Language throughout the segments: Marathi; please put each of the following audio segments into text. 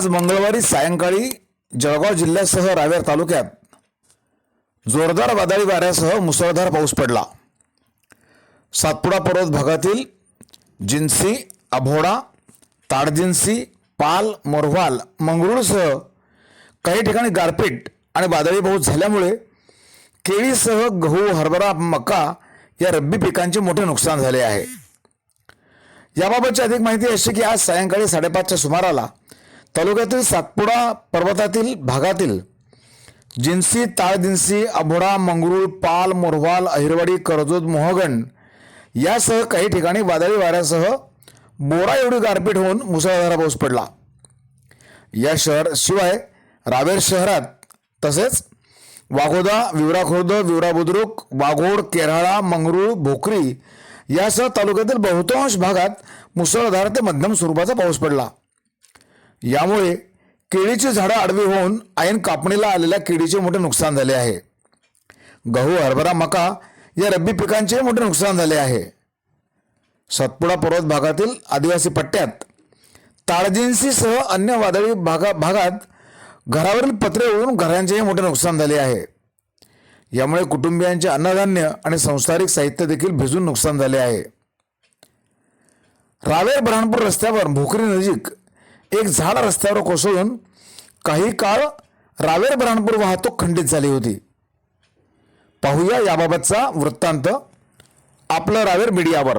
आज मंगळवारी सायंकाळी जळगाव जिल्ह्यासह रावेर तालुक्यात जोरदार वादळी वाऱ्यासह मुसळधार पाऊस पडला. सातपुडा पर्वत भागातील जिन्सी अभोडा ताडजिन्सी पाल मोरवाल मंगरुळसह काही ठिकाणी गारपीट आणि वादळी पाऊस झाल्यामुळे केळीसह गहू हरभरा मका या रब्बी पिकांचे मोठे नुकसान झाले आहे. याबाबतची अधिक माहिती अशी की आज सायंकाळी साडेपाचच्या सुमाराला तालुक्यातील सातपुडा पर्वतातील भागातील जिन्सी ताळदिन्सी अभोडा मंगरूळ पाल मोरवाल अहिरवाडी कर्जोद मोहगण यासह काही ठिकाणी वादळी वाऱ्यासह बोरा एवढी गारपीट होऊन मुसळधार पाऊस पडला. या शहर शिवाय रावेर शहरात तसेच वाघोदा विवरा खुर्द विवरा बुद्रुक वाघोड केराळा मंगरूळ भोकरी यासह तालुक्यातील बहुतांश भागात मुसळधार ते मध्यम स्वरूपाचा पाऊस पडला. यामुळे केळीची झाडं आडवी होऊन ऐन कापणीला आलेल्या केळीचे मोठे नुकसान झाले आहे. गहू हरभरा मका या रब्बी पिकांचे मोठे नुकसान झाले आहे. सातपुडा पर्वत भागातील आदिवासी पट्ट्यात ताळजिन्सीसह अन्य वादळी भागा भागात घरावरील पत्रे उडून घरांचेही मोठे नुकसान झाले आहे. यामुळे कुटुंबियांचे अन्नधान्य आणि संसारिक साहित्य देखील भिजून नुकसान झाले आहे. रावेर ब्रहाणपूर रस्त्यावर भोकरी नजीक एक झाड रस्त्यावर कोसळून काही काळ रावेर बऱ्हाणपूर वाहतूक खंडित झाली होती. पाहूया याबाबतचा वृत्तांत आपलं रावेर मीडियावर.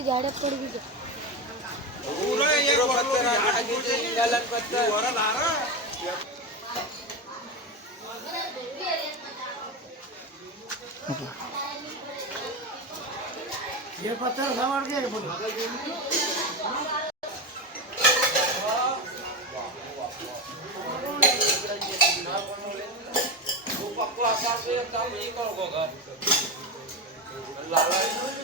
घरासमोर आहे पड़ ढाई भोजन रोड पकडा आहे तुमचा पूरी